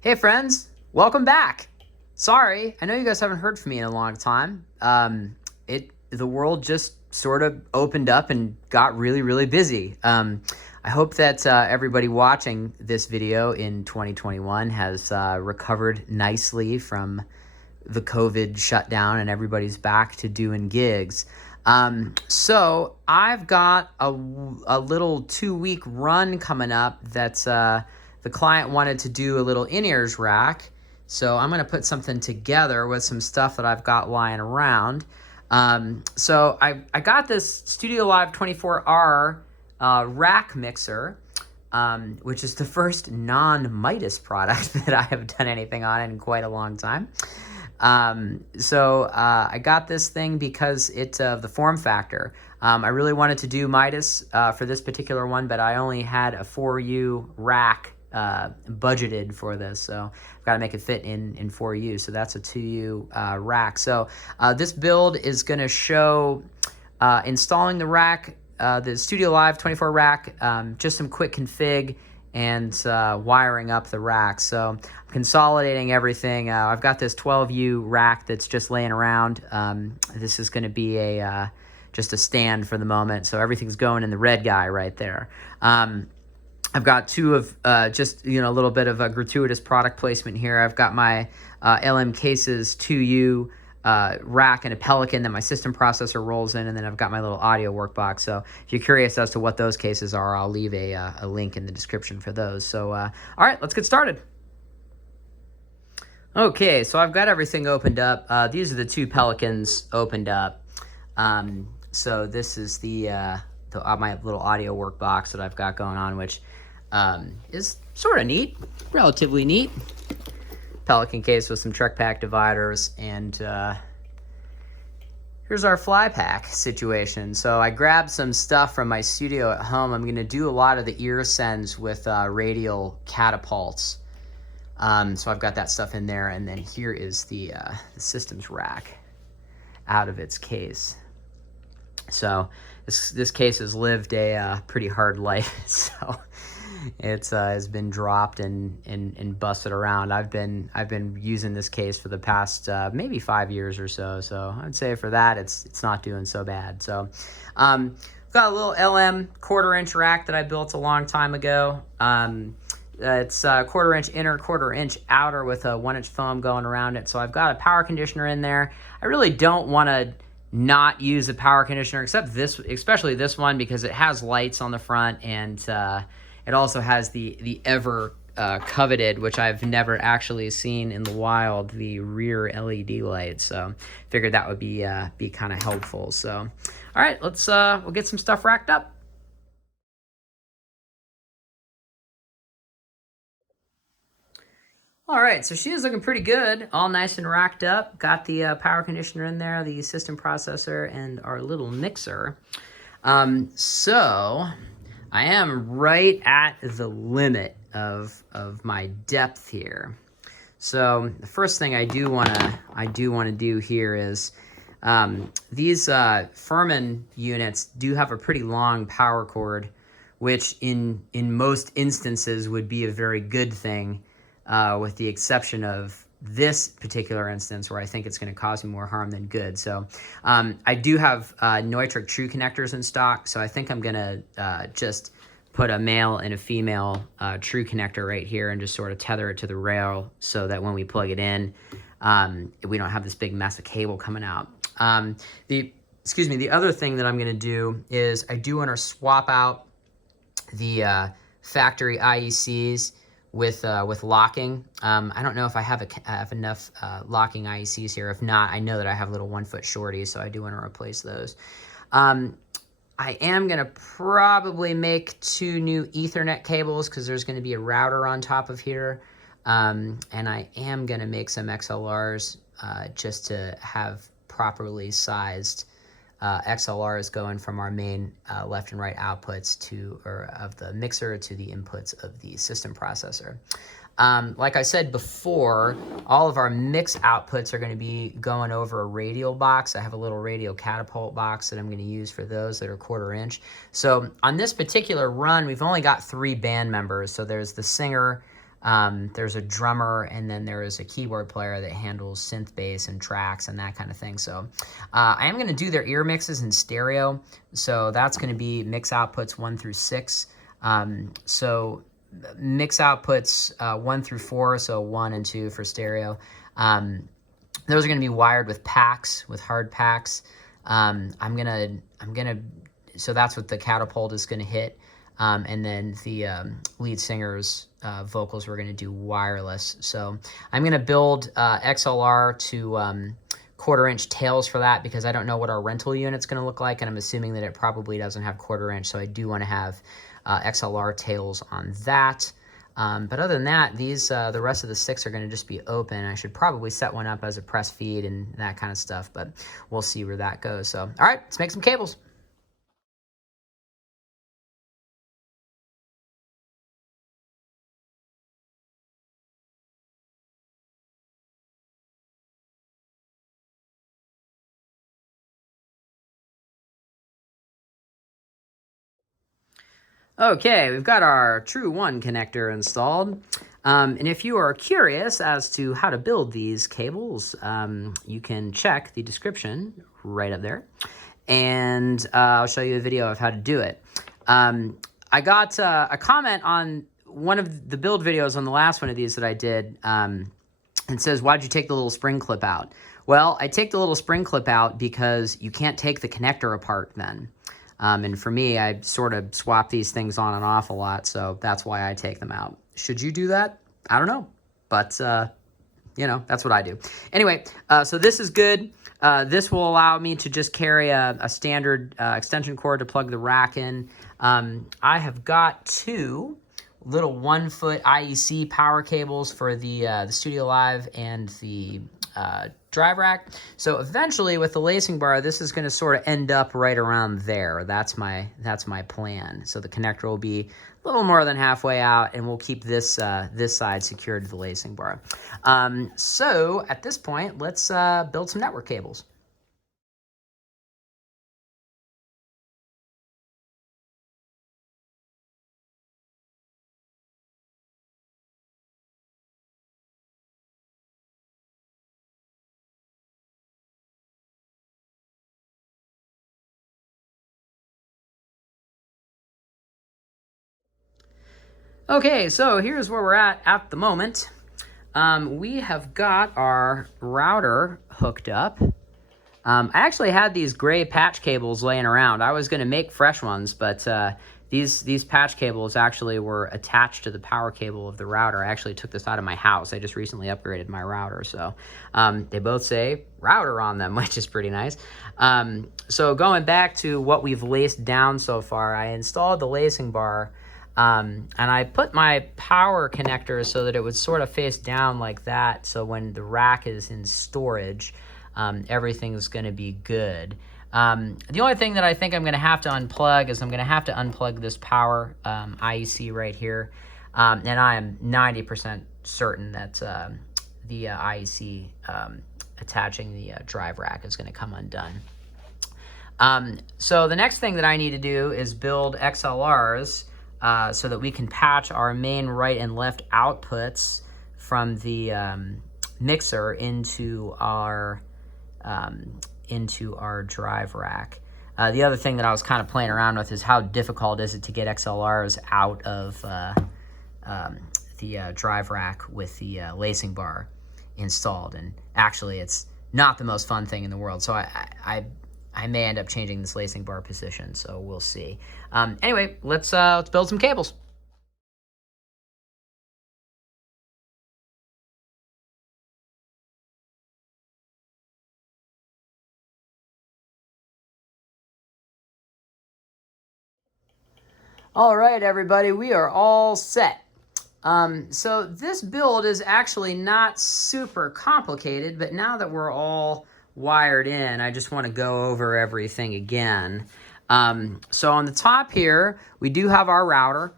Hey friends, welcome back. Sorry, I know you guys haven't heard from me in a long time. The world just sort of opened up and got really busy. I hope that everybody watching this video in 2021 has recovered nicely from the COVID shutdown and everybody's back to doing gigs. So I've got a little 2-week run coming up that's the client wanted to do a little in-ears rack. So I'm going to put something together with some stuff that I've got lying around. So I got this StudioLive 24R rack mixer, which is the first non-Midas product that I have done anything on in quite a long time. I got this thing because it's the form factor. I really wanted to do Midas for this particular one, but I only had a 4U rack budgeted for this, so I've got to make it fit in 4U, so that's a 2U rack. So this build is going to show installing the rack, the StudioLive 24 rack, just some quick config and wiring up the rack. So I'm consolidating everything. I've got this 12U rack that's just laying around. This is going to be a just a stand for the moment, so everything's going in the red guy right there. I've got two of just, a little bit of a gratuitous product placement here. I've got my LM Cases 2U rack and a Pelican that my system processor rolls in, and then I've got my little audio workbox. So if you're curious as to what those cases are, I'll leave a link in the description for those. So all right, let's get started. Okay, so I've got everything opened up. These are the two Pelicans opened up. So this is the my little audio workbox that I've got going on, which is sort of neat, relatively neat. Pelican case with some Trek Pack dividers, and here's our fly pack situation. So I grabbed some stuff from my studio at home. I'm going to do a lot of the ear sends with radial catapults. So I've got that stuff in there, and then here is the systems rack out of its case. So this case has lived a pretty hard life, so it's has been dropped and busted around. I've been using this case for the past maybe 5 years or so. So I'd say for that it's not doing so bad. So I've got a little LM 1/4-inch rack that I built a long time ago. It's a 1/4-inch inner, 1/4-inch outer with a 1-inch foam going around it. So I've got a power conditioner in there. I really don't want to not use a power conditioner, except this, especially this one, because it has lights on the front, and it also has the ever coveted, which I've never actually seen in the wild, the rear LED light. So figured that would be kind of helpful. So all right, let's we'll get some stuff racked up. All right, so she is looking pretty good, all nice and racked up. Got the power conditioner in there, the system processor, and our little mixer. So I am right at the limit of my depth here. So the first thing I do want to do here is these Furman units do have a pretty long power cord, which in most instances would be a very good thing. With the exception of this particular instance where I think it's going to cause me more harm than good. So I do have Neutrik True connectors in stock, so I think I'm going to just put a male and a female True connector right here and just sort of tether it to the rail so that when we plug it in, we don't have this big mess of cable coming out. The other thing that I'm going to do is I do want to swap out the factory IECs with locking. I don't know if I have enough locking IECs here. If not, I know that I have little 1-foot shorties, so I do want to replace those. I am going to probably make 2 new Ethernet cables because there's going to be a router on top of here. And I am going to make some XLRs just to have properly sized XLRs going from our main left and right outputs of the mixer to the inputs of the system processor. Like I said before, all of our mix outputs are going to be going over a radial box. I have a little radial catapult box that I'm going to use for those that are 1/4-inch. So on this particular run, we've only got 3 band members. So there's the singer, There's a drummer, and then there is a keyboard player that handles synth bass and tracks and that kind of thing. So I am going to do their ear mixes in stereo. So that's going to be mix outputs 1 through 6. So mix outputs 1 through 4, so 1 and 2 for stereo. Those are going to be wired with packs, with hard packs. So that's what the catapult is going to hit. And then the lead singer's vocals we're going to do wireless. So I'm going to build XLR to 1/4-inch tails for that, because I don't know what our rental unit's going to look like, and I'm assuming that it probably doesn't have 1/4-inch, so I do want to have XLR tails on that. But other than that, the rest of the 6 are going to just be open. I should probably set one up as a press feed and that kind of stuff, but we'll see where that goes. So, all right, let's make some cables. Okay, we've got our True 1 connector installed. And if you are curious as to how to build these cables, you can check the description right up there. And I'll show you a video of how to do it. I got a comment on one of the build videos on the last one of these that I did. It says, why'd you take the little spring clip out? Well, I take the little spring clip out because you can't take the connector apart then. And for me, I sort of swap these things on and off a lot, so that's why I take them out. Should you do that? I don't know, but, you know, that's what I do. Anyway, so this is good. This will allow me to just carry a standard extension cord to plug the rack in. I have got 2 little 1-foot IEC power cables for the StudioLive and the DriveRack. So eventually with the lacing bar, this is going to sort of end up right around there. That's my plan. So the connector will be a little more than halfway out, and we'll keep this side secured to the lacing bar. So at this point, let's build some network cables. Okay, so here's where we're at the moment. We have got our router hooked up. I actually had these gray patch cables laying around. I was going to make fresh ones, but these patch cables actually were attached to the power cable of the router. I actually took this out of my house. I just recently upgraded my router, so they both say router on them, which is pretty nice. So going back to what we've laced down so far, I installed the lacing bar. And I put my power connector so that it would sort of face down like that, so when the rack is in storage, everything's going to be good. The only thing that I think I'm going to have to unplug is I'm going to have to unplug this power IEC right here. And I am 90% certain that the IEC attaching the drive rack is going to come undone. So the next thing that I need to do is build XLRs so that we can patch our main right and left outputs from the mixer into our drive rack. The other thing that I was kind of playing around with is how difficult is it to get XLRs out of the drive rack with the lacing bar installed, and actually it's not the most fun thing in the world, so I may end up changing this lacing bar position, so we'll see. Anyway, let's build some cables. All right, everybody, we are all set. So this build is actually not super complicated, but now that we're all wired in, I just want to go over everything again. So on the top here, we do have our router.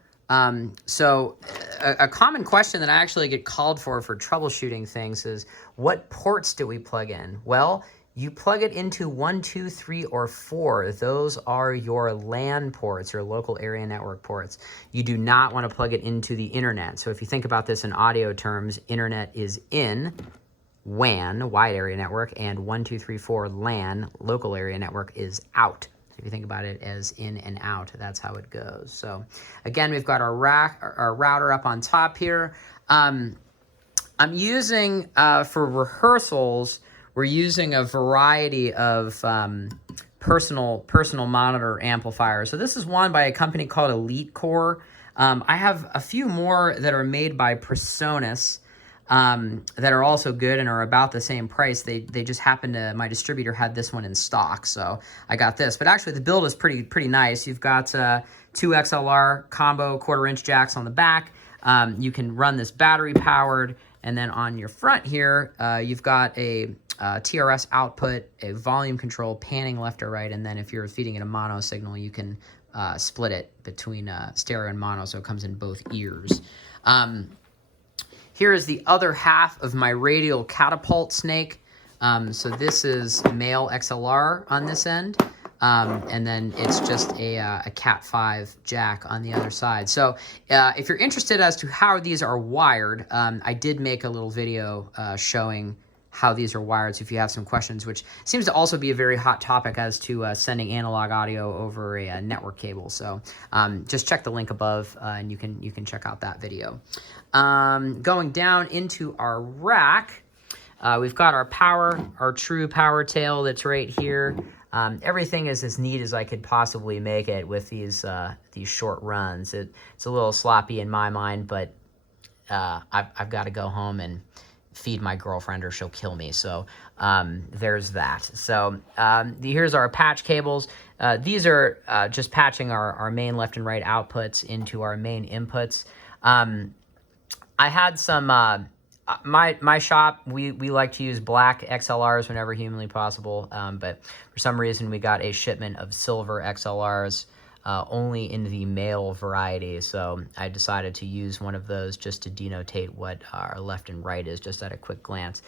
So a common question that I actually get called for troubleshooting things is, what ports do we plug in? Well, you plug it into 1, 2, 3, or 4. Those are your LAN ports, your local area network ports. You do not want to plug it into the internet. So if you think about this in audio terms, internet is in, WAN, wide area network, and 1, 2, 3, 4, LAN, local area network, is out. If you think about it as in and out, that's how it goes. So again, we've got our router up on top here. I'm using, for rehearsals, we're using a variety of personal monitor amplifiers. So this is one by a company called Elite Core. I have a few more that are made by Presonus that are also good and are about the same price. They just happened to, my distributor had this one in stock, so I got this. But actually the build is pretty nice. You've got 2 XLR combo 1/4-inch jacks on the back. You can run this battery powered, and then on your front here, you've got a TRS output, a volume control, panning left or right, and then if you're feeding it a mono signal, you can split it between stereo and mono, so it comes in both ears. Here is the other half of my radial catapult snake. So this is male XLR on this end, and then it's just a Cat 5 jack on the other side. So if you're interested as to how these are wired, I did make a little video showing how these are wired, so if you have some questions, which seems to also be a very hot topic as to sending analog audio over a network cable. So just check the link above, and you can check out that video. Going down into our rack, we've got our true power tail that's right here. Everything is as neat as I could possibly make it with these short runs. It's a little sloppy in my mind, but I've got to go home and feed my girlfriend or she'll kill me. So there's that. So here's our patch cables. These are just patching our main left and right outputs into our main inputs. I had some, my shop, we like to use black XLRs whenever humanly possible, but for some reason we got a shipment of silver XLRs only in the male variety, so I decided to use one of those just to denotate what our left and right is, just at a quick glance.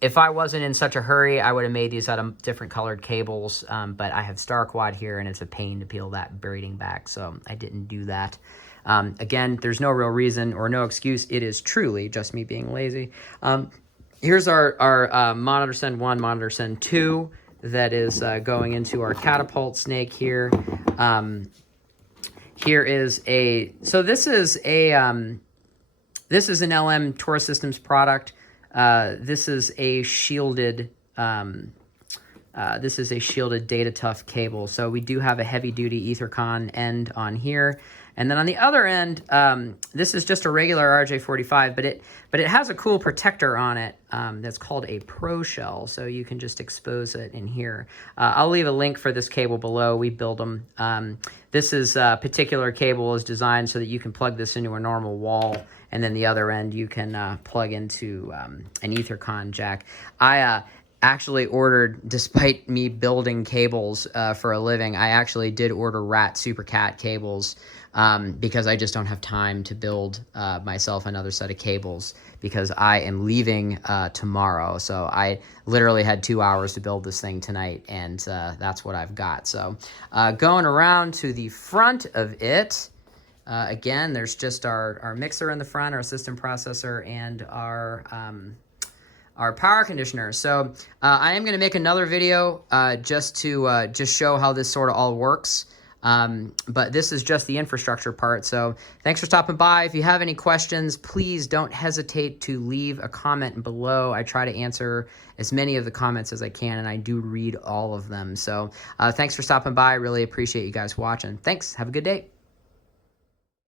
If I wasn't in such a hurry, I would have made these out of different colored cables, but I have Star Quad here, and it's a pain to peel that braiding back, so I didn't do that. Again, there's no real reason or no excuse. It is truly just me being lazy. Here's our monitor send 1, monitor send 2 that is going into our catapult snake here. Here is so this is an LM Torah Systems product. This is a shielded data tough cable. So we do have a heavy duty EtherCon end on here. And then on the other end, this is just a regular RJ45, but it has a cool protector on it that's called a Pro Shell, so you can just expose it in here. I'll leave a link for this cable below. We build them. This particular cable is designed so that you can plug this into a normal wall, and then the other end you can plug into an EtherCon jack. I actually ordered, despite me building cables for a living, I actually did order Rat Supercat cables because I just don't have time to build myself another set of cables because I am leaving tomorrow. So I literally had 2 hours to build this thing tonight, and that's what I've got. So going around to the front of it, again, there's just our mixer in the front, our system processor, and our power conditioner. So I am going to make another video just to show how this sort of all works. But this is just the infrastructure part. So thanks for stopping by. If you have any questions, please don't hesitate to leave a comment below. I try to answer as many of the comments as I can, and I do read all of them. So thanks for stopping by. I really appreciate you guys watching. Thanks. Have a good day.